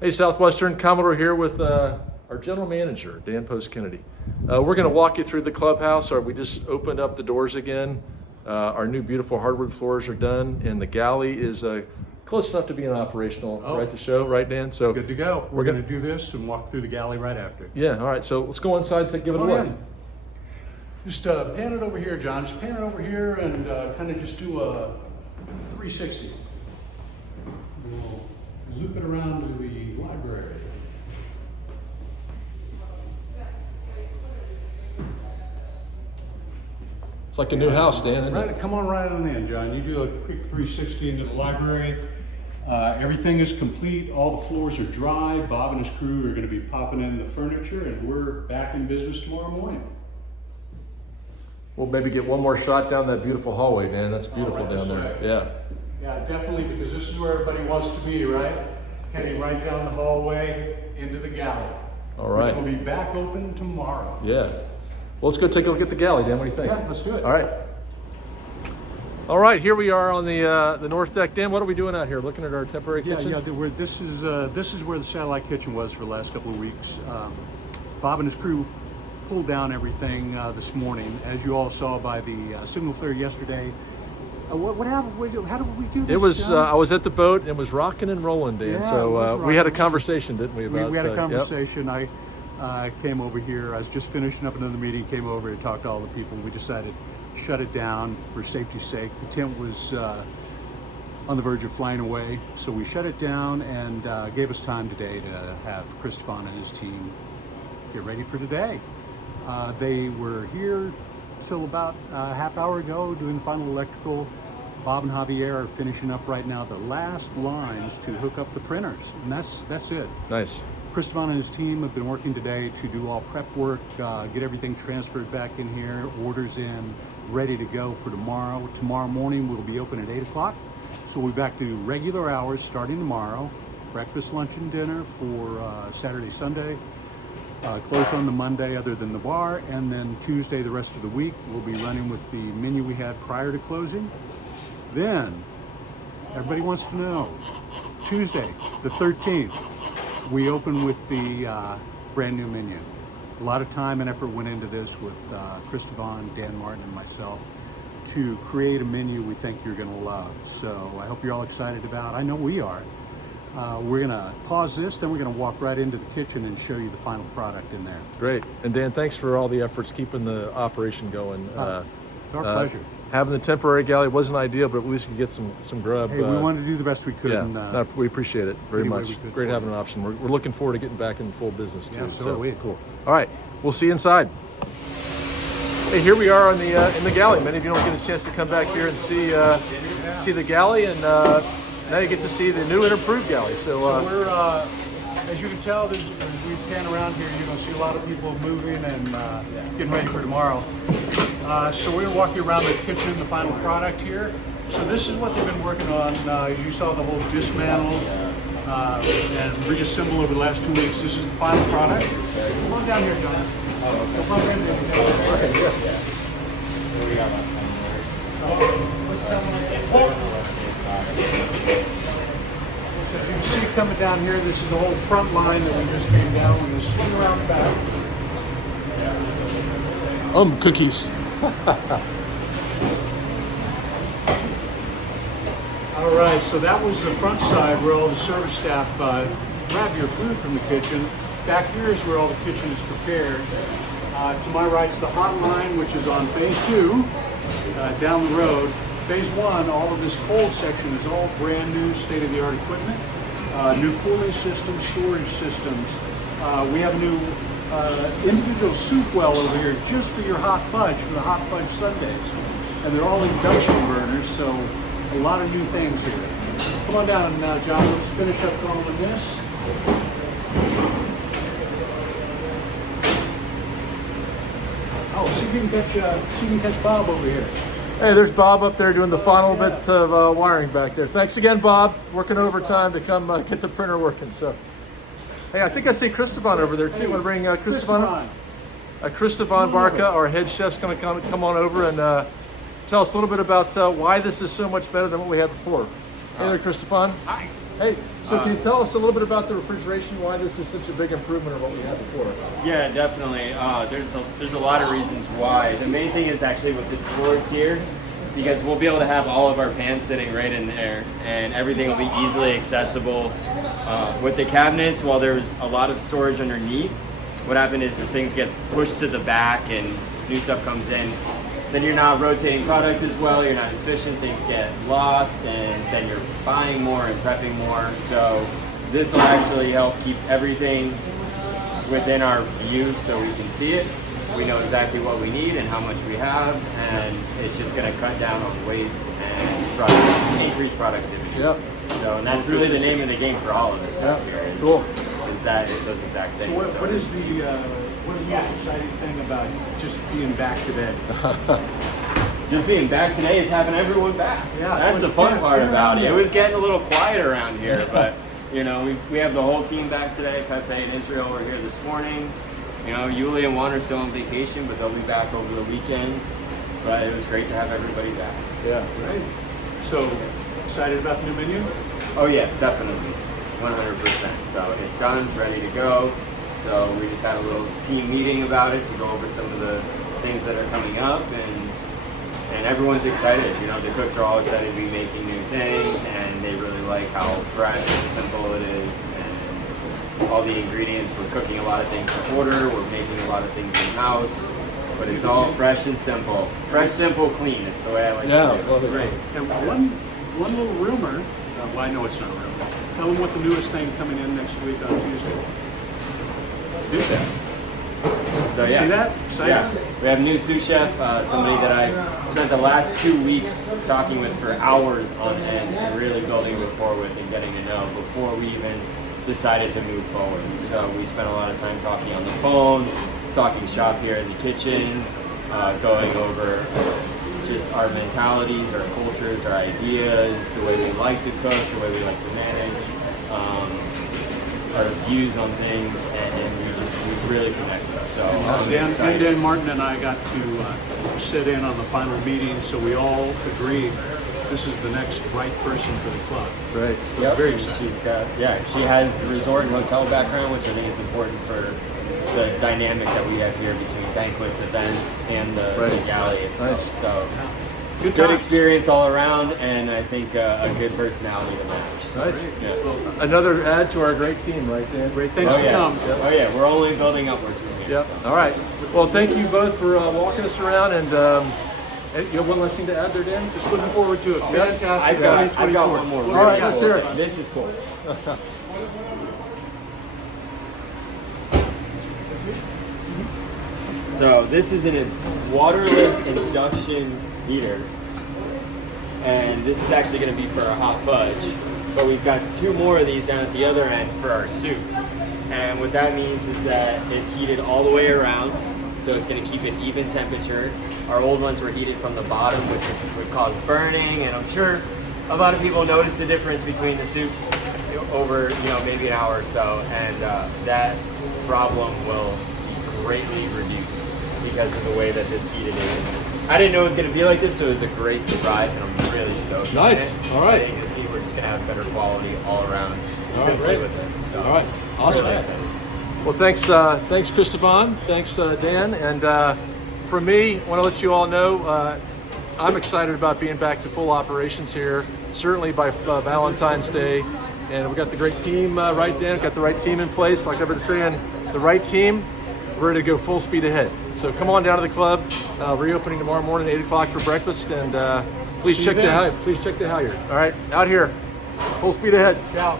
Hey, Southwestern, Commodore here with our general manager, Dan Post-Kennedy. We're going to walk you through the clubhouse. We just opened up the doors again. Our new beautiful hardwood floors are done, and the galley is close enough to being operational, right, to show, right, Dan? So good to go. We're going to do this and walk through the galley right after. Yeah, all right, so let's go inside to give it a look. Just pan it over here, John. Just pan it over here and kind of just do a 360. We'll loop it around to the library. It's like a new house, Dan, isn't it? Come on right on in, John. You do a quick 360 into the library. Everything is complete. All the floors are dry. Bob and his crew are going to be popping in the furniture, and we're back in business tomorrow morning. We'll maybe get one more shot down that beautiful hallway, Dan. That's beautiful down there. Right. Yeah. Yeah, definitely, because this is where everybody wants to be, right? Heading right down the hallway into the galley. All right. Which will be back open tomorrow. Yeah. Well, let's go take a look at the galley, Dan. What do you think? Yeah, let's do it. All right. All right, here we are on the north deck. Dan, what are we doing out here? Looking at our temporary kitchen? Yeah. This is where the satellite kitchen was for the last couple of weeks. Bob and his crew pulled down everything this morning, as you all saw by the signal flare yesterday. What happened? How did we do this? It was I was at the boat and it was rocking and rolling, Dan. Yeah, so we had a conversation, didn't we? About we had a conversation. Yep. I came over here. I was just finishing up another meeting. Came over and talked to all the people. We decided to shut it down for safety's sake. The tent was on the verge of flying away, so we shut it down and gave us time today to have Christopher and his team get ready for today. They were here till about a half hour ago doing the final electrical. Bob and Javier are finishing up right now the last lines to hook up the printers, and that's it. Nice. Christopher and his team have been working today to do all prep work, get everything transferred back in here, orders in, ready to go for tomorrow. Tomorrow morning we'll be open at 8 o'clock, so we'll be back to regular hours starting tomorrow. Breakfast, lunch, and dinner for Saturday, Sunday. Closed on the Monday other than the bar, and then Tuesday the rest of the week we'll be running with the menu we had prior to closing. Then everybody wants to know, Tuesday the 13th we open with the brand new menu. A lot of time and effort went into this with Christopher, Dan Martin, and myself to create a menu we think you're going to love. So I hope you're all excited about it. I know we are. We're going to pause this, then we're going to walk right into the kitchen and show you the final product in there. Great. And Dan, thanks for all the efforts keeping the operation going. It's our pleasure. Having the temporary galley wasn't ideal, but at least we could get some grub. Hey, we wanted to do the best we could. Yeah, and, we appreciate it very much. Great having an option. We're looking forward to getting back in full business too. Yeah, so are we. Cool. All right, we'll see you inside. Hey, here we are on the in the galley. Many of you don't get a chance to come back here and see the galley, and now you get to see the new and improved galley. So we're, as you can tell, as we pan around here, you're going to see a lot of people moving and getting ready for tomorrow. So we're going to walk you around the kitchen, the final product here. So this is what they've been working on. You saw the whole dismantle and reassemble over the last 2 weeks. This is the final product. Come on down here, John. Come on in there. So as you can see coming down here, this is the whole front line that we just came down. We're going to swing around the back. cookies. All right, so that was the front side where all the service staff grab your food from the kitchen. Back here is where all the kitchen is prepared. To my right is the hot line, which is on phase 2, down the road. Phase 1, all of this cold section is all brand new, state-of-the-art equipment. New cooling systems, storage systems. We have a new individual soup well over here just for your hot fudge, for the hot fudge sundaes. And they're all induction burners, so a lot of new things here. Come on down, John. Let's finish up going with this. Oh, see if you can catch Bob over here. Hey, there's Bob up there doing the final bit of wiring back there. Thanks again, Bob. Working overtime to come get the printer working. So, hey, I think I see Christopher over there too. Want to bring Christopher? Christopher Barca, our head chef's going to come on over and tell us a little bit about why this is so much better than what we had before. Hey there, Christopher. Hi. Hey, so can you tell us a little bit about the refrigeration? Why this is such a big improvement of what we had before? Yeah, definitely. There's a lot of reasons why. The main thing is actually with the drawers here, because we'll be able to have all of our pans sitting right in there, and everything will be easily accessible. With the cabinets, while there's a lot of storage underneath, what happened is things get pushed to the back and new stuff comes in. Then you're not rotating product as well, you're not as efficient, things get lost, and then you're buying more and prepping more. So this will actually help keep everything within our view so we can see it. We know exactly what we need and how much we have, and it's just going to cut down on waste and increase productivity. Yep. So, and that's really the name of the game for all of this stuff here. Is that those exact things. So what is the most exciting thing about just being back today? Just being back today is having everyone back. Yeah, that's the fun part about it. It was getting a little quiet around here, but you know, we have the whole team back today. Pepe and Israel were here this morning. You know, Yuli and Juan are still on vacation, but they'll be back over the weekend. But it was great to have everybody back. Yeah. Right. So excited about the new menu? Oh yeah, definitely, 100%. So it's done, ready to go. So we just had a little team meeting about it to go over some of the things that are coming up, and everyone's excited. You know, the cooks are all excited to be making new things, and they really like how fresh and simple it is, and all the ingredients. We're cooking a lot of things to order. We're making a lot of things in house, but it's all fresh and simple. Fresh, simple, clean. It's the way I like to do it. That's Right. And one little rumor. Well, I know it's not a rumor. Tell them what the newest thing coming in next week on Tuesday. Sous chef. So See yes, that? Excited? yeah, we have a new sous chef, somebody that I spent the last 2 weeks talking with for hours on end and really building rapport with and getting to know before we even decided to move forward. So we spent a lot of time talking on the phone, talking shop here in the kitchen, going over just our mentalities, our cultures, our ideas, the way we like to cook, the way we like to manage, our views on things, and we really connected. So Dan Martin and I got to sit in on the final meeting, so we all agreed this is the next right person for the club. Right. We're very excited. She has resort and hotel background, which I think is important for the dynamic that we have here between banquets, events, and the galley itself. Nice. So Good experience all around, and I think a good personality to match. So, Nice. yeah. Another add to our great team, right, Dan? Great things Oh to yeah. come. Oh yeah, we're only building upwards from here. Yep. So. All right. Well, thank you both for walking us around, and you have one last thing to add there, Dan? Just looking forward to it. Fantastic. I've got one more. All right, let's hear it. This is cool. So this is a waterless induction heater, and this is actually going to be for our hot fudge. But we've got 2 more of these down at the other end for our soup. And what that means is that it's heated all the way around, so it's going to keep an even temperature. Our old ones were heated from the bottom, which would cause burning, and I'm sure a lot of people noticed the difference between the soup over, maybe an hour or so, and that problem will be greatly reduced because of the way that this heated is. I didn't know it was going to be like this, so it was a great surprise, and I'm really stoked. Nice. On it. All right. I think we're just going to have better quality all around simply with this. So, All right. Awesome. really excited. Well, thanks, Cristobal. Thanks, Dan. And for me, I want to let you all know I'm excited about being back to full operations here. Certainly by Valentine's Day, and we got the great team, right, Dan? Got the right team in place. Like I've been saying, the right team, ready to go full speed ahead. So come on down to the club. Reopening tomorrow morning, 8 o'clock for breakfast, and please check the halyard. All right, out here, full speed ahead. Ciao.